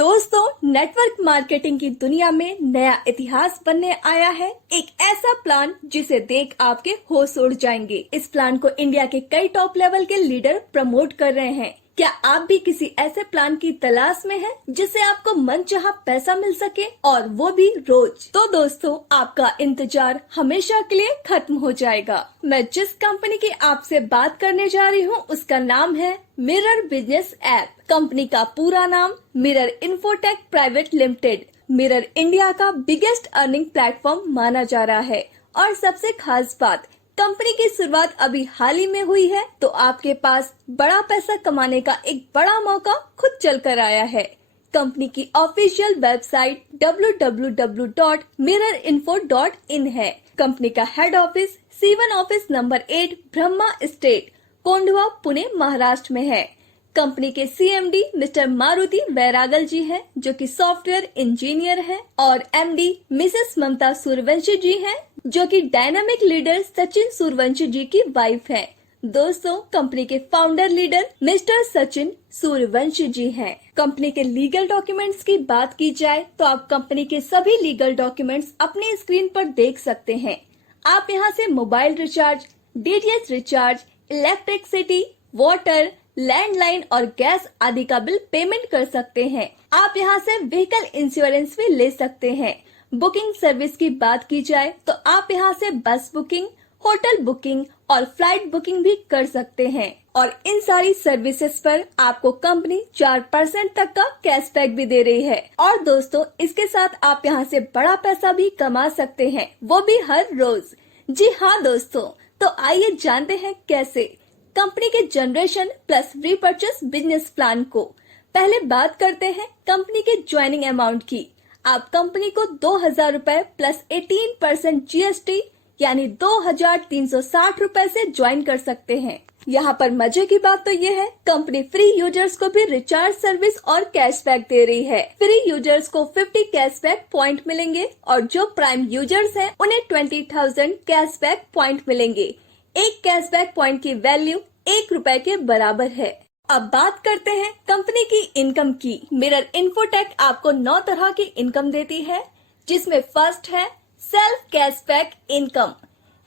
दोस्तों, network marketing की दुनिया में नया इतिहास बनने आया है। एक ऐसा प्लान जिसे देख आपके होश उड़ जाएंगे। इस प्लान को इंडिया के कई टॉप लेवल के लीडर प्रमोट कर रहे हैं। क्या आप भी किसी ऐसे प्लान की तलाश में हैं जिससे आपको मनचाहा पैसा मिल सके और वो भी रोज? तो दोस्तों, आपका इंतजार हमेशा के लिए खत्म हो जाएगा। मैं जिस कंपनी की आपसे बात करने जा रही हूँ उसका नाम है मिरर बिजनेस ऐप। कंपनी का पूरा नाम mirror infotech private limited. Mirror India का बिगेस्ट अर्निंग प्लेटफॉर्म माना जा रहा है और सबसे खास बात, कंपनी की शुरुआत अभी हाल ही में हुई है, तो आपके पास बड़ा पैसा कमाने का एक बड़ा मौका खुद चल कर आया है। कंपनी की ऑफिशियल वेबसाइट www.mirrorinfo.in है। कंपनी का head office C1 office number 8 Brahma estate, Kondhwa, Pune, Maharashtra में है। कंपनी के CMD मिस्टर मारुति वैरागल जी हैं, जो कि सॉफ्टवेयर इंजीनियर हैं, और MD मिसेस ममता सूर्यवंशी जी हैं, जो कि डायनामिक लीडर सचिन सूर्यवंशी जी की वाइफ हैं। दोस्तों, कंपनी के founder leader mister Sachin Suryavanshi ji हैं। कंपनी के लीगल डॉक्यूमेंट्स की बात की जाए तो आप कंपनी के सभी लीगल डॉक्यूमेंट्स अपनी स्क्रीन पर देख सकते हैं। आप यहां से mobile recharge, DTH recharge, electricity, water, landline और गैस आदि का बिल पेमेंट कर सकते हैं। आप यहां से व्हीकल इंश्योरेंस भी ले सकते हैं। बुकिंग सर्विस की बात की जाए तो आप यहां से बस बुकिंग, होटल बुकिंग और फ्लाइट बुकिंग भी कर सकते हैं, और इन सारी सर्विसेज पर आपको कंपनी 4% तक का कैशबैक भी दे रही है। और दोस्तों, इसके साथ आप यहां से बड़ा पैसा भी कमा सकते हैं, वो भी हर रोज। जी हाँ दोस्तों, तो आइए जानते हैं कैसे। कंपनी के generation plus repurchase business plan को। पहले बात करते हैं कंपनी के ज्वाइनिंग अमाउंट की। आप कंपनी को 2,000 रूपए प्लस 18% GST यानी 2,360 रूपए से ज्वाइन कर सकते हैं। यहाँ पर मजे की बात तो ये है, कंपनी फ्री यूजर्स को भी रिचार्ज सर्विस और कैशबैक दे रही है। फ्री यूजर्स को 50 कैशबैक पॉइंट मिलेंगे और जो प्राइम यूजर्स हैं उन्हें 20,000 कैशबैक पॉइंट मिलेंगे। एक कैशबैक पॉइंट की वैल्यू 1 रुपए के बराबर है। अब बात करते हैं कंपनी की इनकम की। मिरर इन्फोटेक आपको 9 तरह की इनकम देती है, जिसमें फर्स्ट है self cashback income,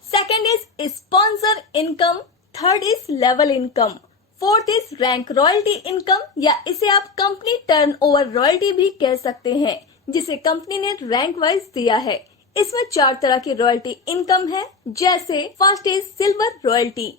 second is sponsor income, third is level income, fourth is rank royalty income, या इसे आप कंपनी टर्नओवर रॉयल्टी भी कह सकते हैं, जिसे कंपनी ने रैंक वाइज दिया है। इसमें 4 तरह की रॉयल्टी इनकम है, जैसे first is silver royalty,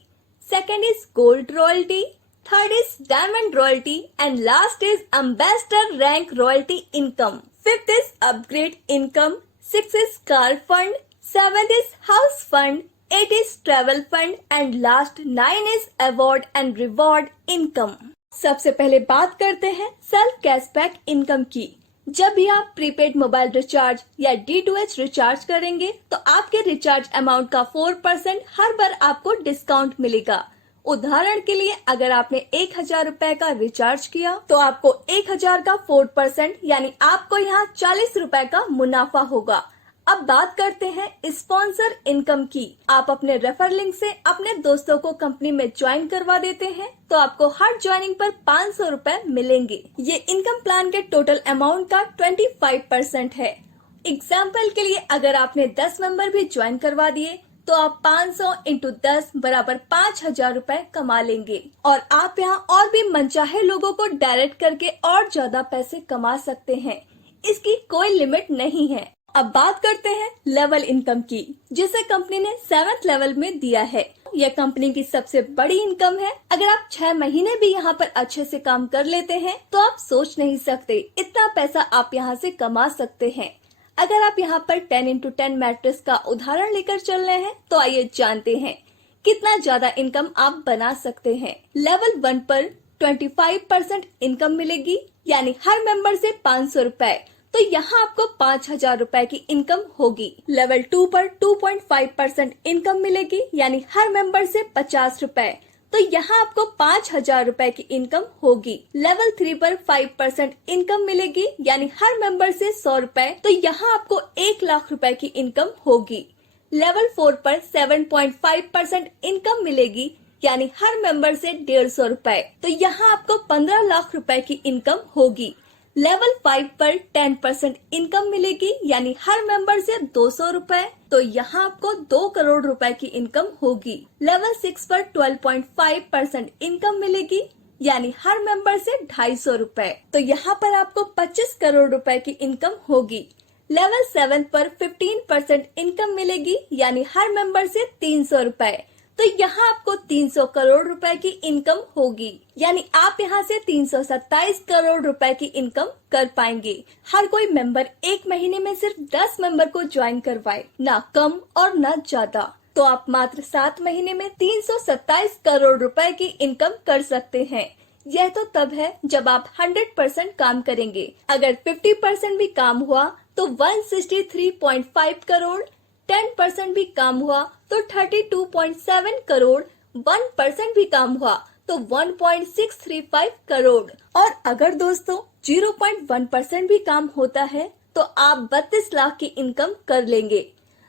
second is gold royalty, third is diamond royalty and last is ambassador rank royalty income. Fifth is upgrade income, six is car fund, seventh is house fund, 8 is travel fund and last 9 is award and reward income. सबसे पहले बात करते हैं self cashback income की। जब भी आप prepaid mobile recharge या D2H रिचार्ज करेंगे तो आपके रिचार्ज अमाउंट का 4% हर बार आपको डिस्काउंट मिलेगा। उदाहरण के लिए, अगर आपने 1,000 रूपए का रिचार्ज किया तो आपको 1,000 का 4% यानी आपको यहाँ 40 रूपए का मुनाफा होगा। अब बात करते हैं स्पॉन्सर इनकम की। आप अपने रेफर लिंक से अपने दोस्तों को कंपनी में ज्वाइन करवा देते हैं तो आपको हर ज्वाइनिंग पर 500 रूपए मिलेंगे। ये इनकम प्लान के टोटल अमाउंट का 25% है। एग्जाम्पल के लिए, अगर आपने 10 मेंबर भी ज्वाइन करवा दिए तो आप 500 इंटू 10 बराबर 5,000 रूपए कमा लेंगे, और आप यहाँ और भी मनचाहे लोगों को डायरेक्ट करके और ज्यादा पैसे कमा सकते हैं। इसकी कोई लिमिट नहीं है। अब बात करते हैं लेवल इनकम की, जिसे कंपनी ने 7th लेवल में दिया है। यह कंपनी की सबसे बड़ी इनकम है। अगर आप 6 महीने भी यहाँ पर अच्छे से काम कर लेते हैं तो आप सोच नहीं सकते इतना पैसा आप यहाँ से कमा सकते हैं। अगर आप यहाँ पर 10x10 मैट्रिक्स का उदाहरण लेकर चल रहे हैं तो आइए जानते हैं कितना ज्यादा इनकम आप बना सकते हैं। लेवल 1 पर 25% इनकम मिलेगी, यानी हर मेंबर से 500 रूपए, तो यहाँ आपको 5,000 रूपए की इनकम होगी। लेवल 2 पर 2.5% इनकम मिलेगी, यानी हर मेंबर से 50 रूपए, तो यहाँ आपको 5,000 रूपए की इनकम होगी। लेवल 3 पर 5% इनकम मिलेगी, यानी हर मेंबर से 100 रूपए, तो यहाँ आपको 1 लाख रूपए की इनकम होगी। लेवल 4 पर 7.5% इनकम मिलेगी, यानी हर मेंबर से 150 रूपए, तो यहाँ आपको 15 लाख रूपए की इनकम होगी। लेवल 5 पर 10% इनकम मिलेगी, यानी हर मेंबर से 200 रुपए, तो यहाँ आपको 2 करोड़ रुपए की इनकम होगी। लेवल 6 पर 12.5% इनकम मिलेगी, यानी हर मेंबर से 250 रुपए, तो यहाँ पर आपको 25 करोड़ रुपए की इनकम होगी। लेवल 7 पर 15% इनकम मिलेगी, यानी हर मेंबर से 300 रुपए, तो यहाँ आपको 300 करोड़ रुपए की इनकम होगी, यानी आप यहाँ से 327 करोड़ रुपए की इनकम कर पाएंगे। हर कोई मेंबर एक महीने में सिर्फ 10 मेंबर को ज्वाइन करवाए, ना कम और ना ज्यादा, तो आप मात्र 7 महीने में 327 करोड़ रुपए की इनकम कर सकते हैं। यह तो तब है जब आप 100% काम करेंगे। अगर 50% भी काम हुआ तो 163.5 करोड़, 10% भी काम हुआ तो 32.7 करोड़, 1% भी काम हुआ तो 1.635 करोड़, और अगर दोस्तों 0.1% भी काम होता है तो आप 32 लाख की इनकम कर लेंगे।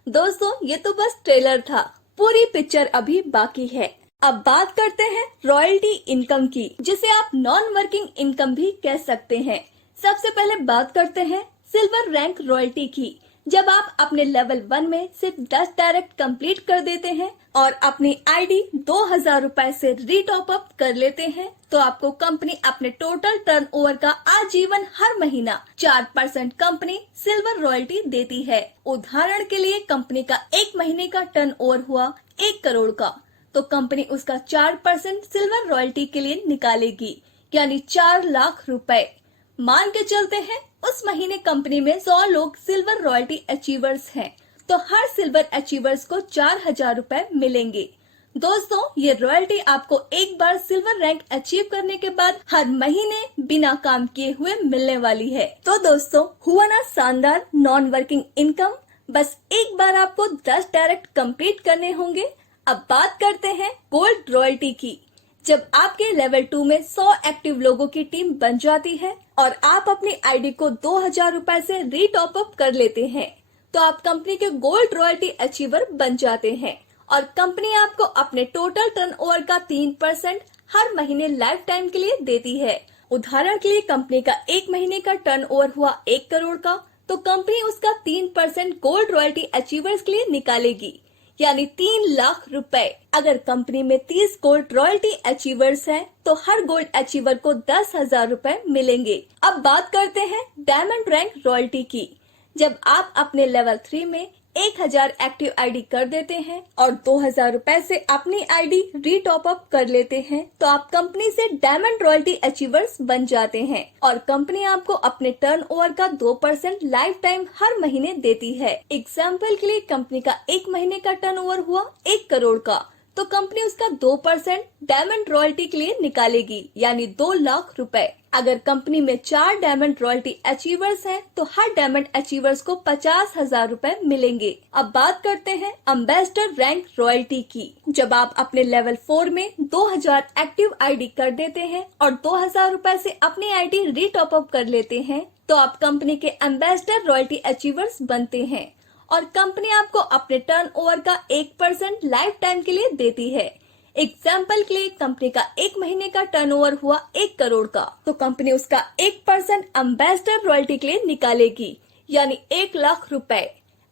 दोस्तों ये तो बस ट्रेलर था, पूरी पिक्चर अभी बाकी है। अब बात करते हैं रॉयल्टी इनकम की, जिसे आप नॉन वर्किंग इनकम भी कह सकते हैं। सबसे पहले बात करते हैं सिल्वर रैंक रॉयल्टी की। जब आप अपने लेवल 1 में सिर्फ 10 डायरेक्ट कंप्लीट कर देते हैं और अपनी आईडी 2000 रुपए से रीटॉप अप कर लेते हैं, तो आपको कंपनी अपने टोटल टर्नओवर का आजीवन हर महीना 4% कंपनी सिल्वर रॉयल्टी देती है। उदाहरण के लिए कंपनी का एक महीने का टर्नओवर हुआ 1 करोड़ का, तो कंपनी उसका 4% सिल्वर रॉयल्टी के लिए निकालेगी, यानी 4 लाख रुपए। मान के चलते हैं उस महीने कंपनी में 100 लोग सिल्वर रॉयल्टी अचीवर्स हैं, तो हर सिल्वर अचीवर्स को 4000 रुपए मिलेंगे। दोस्तों ये रॉयल्टी आपको एक बार सिल्वर रैंक अचीव करने के बाद हर महीने बिना काम किए हुए मिलने वाली है। तो दोस्तों हुआ ना शानदार नॉन वर्किंग इनकम। बस एक बार आपको 10 डायरेक्ट कंप्लीट करने होंगे। अब बात करते हैं गोल्ड रॉयल्टी की। जब आपके लेवल 2 में 100 एक्टिव लोगों की टीम बन जाती है और आप अपनी आईडी को 2000 रुपए से रीटॉप अप कर लेते हैं, तो आप कंपनी के गोल्ड रॉयल्टी अचीवर बन जाते हैं और कंपनी आपको अपने टोटल टर्नओवर का 3% हर महीने लाइफ टाइम के लिए देती है। उदाहरण के लिए कंपनी का एक महीने का टर्नओवर हुआ 1 करोड़ का, तो कंपनी उसका 3% गोल्ड रॉयल्टी अचीवर्स के लिए निकालेगी, यानी 3 लाख रुपए। अगर कंपनी में 30 गोल्ड रॉयल्टी अचीवर्स हैं, तो हर गोल्ड अचीवर को 10,000 रुपए मिलेंगे। अब बात करते हैं डायमंड रैंक रॉयल्टी की। जब आप अपने लेवल 3 में 1000 एक्टिव आईडी कर देते हैं और 2000 रुपए से अपनी आईडी रीटॉप अप कर लेते हैं, तो आप कंपनी से डायमंड रॉयल्टी अचीवर्स बन जाते हैं और कंपनी आपको अपने टर्नओवर का 2% लाइफ टाइम हर महीने देती है। एग्जाम्पल के लिए कंपनी का एक महीने का टर्नओवर हुआ 1 करोड़ का, तो कंपनी उसका 2% डायमंड रॉयल्टी के लिए निकालेगी, यानी 2 लाख रुपए। अगर कंपनी में 4 डायमंड रॉयल्टी अचीवर्स हैं, तो हर डायमंड अचीवर्स को 50,000 रुपए मिलेंगे। अब बात करते हैं एम्बेसडर रैंक रॉयल्टी की। जब आप अपने लेवल 4 में 2000 एक्टिव आईडी कर देते हैं और 2000 रुपए से अपनी आईडी रीटॉप अप कर लेते हैं, तो आप कंपनी के एम्बेसडर रॉयल्टी अचीवर्स बनते हैं और कंपनी आपको अपने टर्नओवर का 1% लाइफ टाइम के लिए देती है। एग्जाम्पल के लिए कंपनी का एक महीने का टर्नओवर हुआ 1 करोड़ का, तो कंपनी उसका 1% एम्बेसडर रॉयल्टी के लिए निकालेगी, यानी 1 लाख रुपए।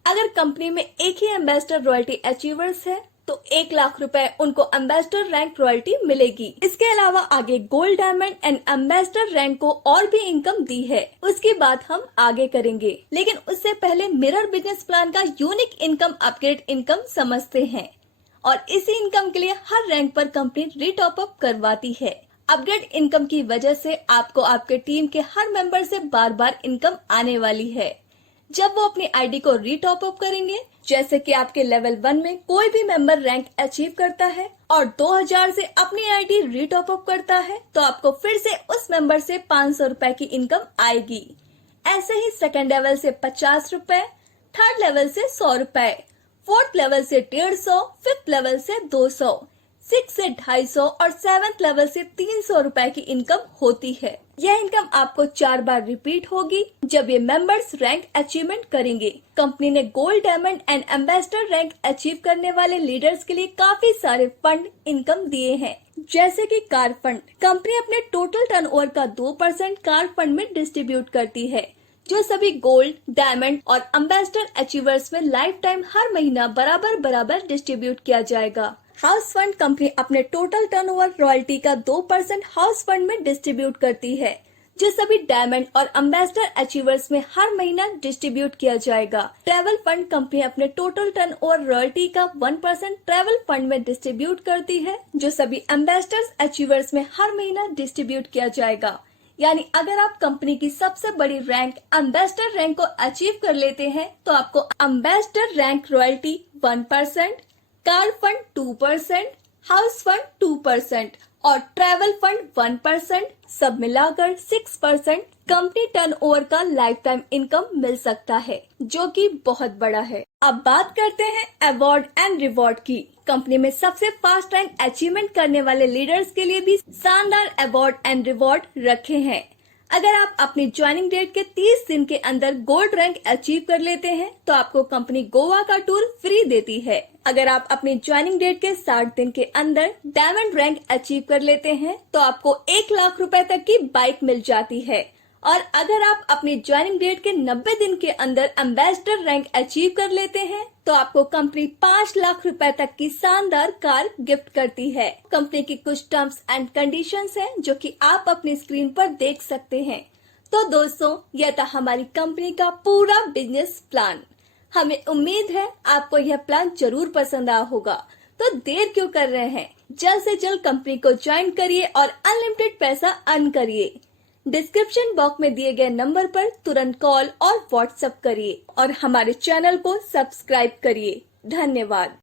अगर कंपनी में एक ही एम्बेसडर रॉयल्टी अचीवर्स है, तो 1 लाख रुपए उनको एम्बेसडर रैंक रॉयल्टी मिलेगी। इसके अलावा आगे gold, diamond and ambassador rank को और भी इनकम दी है, उसकी बात हम आगे करेंगे। लेकिन उससे पहले मिरर बिजनेस प्लान का यूनिक इनकम अपग्रेड इनकम समझते हैं, और इसी इनकम के लिए हर रैंक पर कंपनी रीटॉप अप करवाती है। अपग्रेड इनकम की वजह से आपको आपके टीम के हर मेंबर से बार बार इनकम आने वाली है। जब वो अपनी आईडी को रीटॉप अप करेंगे, जैसे कि आपके लेवल 1 में कोई भी मेंबर रैंक अचीव करता है और 2000 से अपनी आईडी रीटॉप अप करता है, तो आपको फिर से उस मेंबर से 500 रुपए की इनकम आएगी। ऐसे ही सेकेंड लेवल से 50 रुपए, थर्ड लेवल से 100 रुपए, फोर्थ लेवल से 150, फिफ्थ लेवल से 200, 6 से 250 और 7th लेवल से 300 रुपए की इनकम होती है। यह इनकम आपको 4 बार रिपीट होगी जब ये मेंबर्स रैंक अचीवमेंट करेंगे। कंपनी ने gold, diamond and ambassador rank achieve करने वाले लीडर्स के लिए काफी सारे फंड इनकम दिए हैं। जैसे कि कार फंड। कंपनी अपने टोटल टर्नओवर का 2% कार फंड में डिस्ट्रीब्यूट करती है, जो सभी गोल्ड, डायमंड और एम्बेसडर अचीवर्स में लाइफ टाइम हर महीना बराबर बराबर डिस्ट्रीब्यूट किया जाएगा। हाउस फंड कंपनी अपने टोटल टर्नओवर रॉयल्टी का 2% हाउस फंड में डिस्ट्रीब्यूट करती है, जो सभी डायमंड और एम्बेसडर अचीवर्स में हर महीना डिस्ट्रीब्यूट किया जाएगा। ट्रैवल फंड कंपनी अपने टोटल टर्नओवर रॉयल्टी का 1% ट्रैवल फंड में डिस्ट्रीब्यूट करती है, जो सभी एम्बेसडर अचीवर्स में हर महीना डिस्ट्रीब्यूट किया जाएगा। यानी अगर आप कंपनी की सबसे बड़ी रैंक एम्बेसडर रैंक को अचीव कर लेते हैं तो आपको ambassador rank royalty 1%, car fund 2%, house fund 2% और ट्रैवल फंड 1%, सब मिलाकर 6% कंपनी टर्नओवर का लाइफ टाइम इनकम मिल सकता है, जो कि बहुत बड़ा है। अब बात करते हैं अवार्ड एंड रिवॉर्ड की। कंपनी में सबसे फास्ट रैंक अचीवमेंट करने वाले लीडर्स के लिए भी शानदार अवार्ड एंड रिवॉर्ड रखे हैं। अगर आप अपनी ज्वाइनिंग डेट के 30 दिन के अंदर गोल्ड रैंक अचीव कर लेते हैं तो आपको कंपनी गोवा का टूर फ्री देती है। अगर आप अपनी ज्वाइनिंग डेट के 60 दिन के अंदर डायमंड रैंक अचीव कर लेते हैं तो आपको 1 लाख रुपए तक की बाइक मिल जाती है। और अगर आप अपनी ज्वाइनिंग डेट के 90 दिन के अंदर एम्बेसडर रैंक अचीव कर लेते हैं तो आपको कंपनी 5 लाख रुपए तक की शानदार कार गिफ्ट करती है। कंपनी की कुछ टर्म्स एंड कंडीशंस हैं जो कि आप अपनी स्क्रीन पर देख सकते हैं। तो दोस्तों, यह था हमारी कंपनी का पूरा बिजनेस प्लान। हमें उम्मीद है आपको यह प्लान जरूर पसंद आया होगा। तो देर क्यों कर रहे हैं, जल्द से जल्द कंपनी को ज्वाइन करिए और अनलिमिटेड पैसा अर्न करिए। डिस्क्रिप्शन बॉक्स में दिए गए नंबर पर तुरंत कॉल और व्हाट्सएप करिए और हमारे चैनल को सब्सक्राइब करिए। धन्यवाद।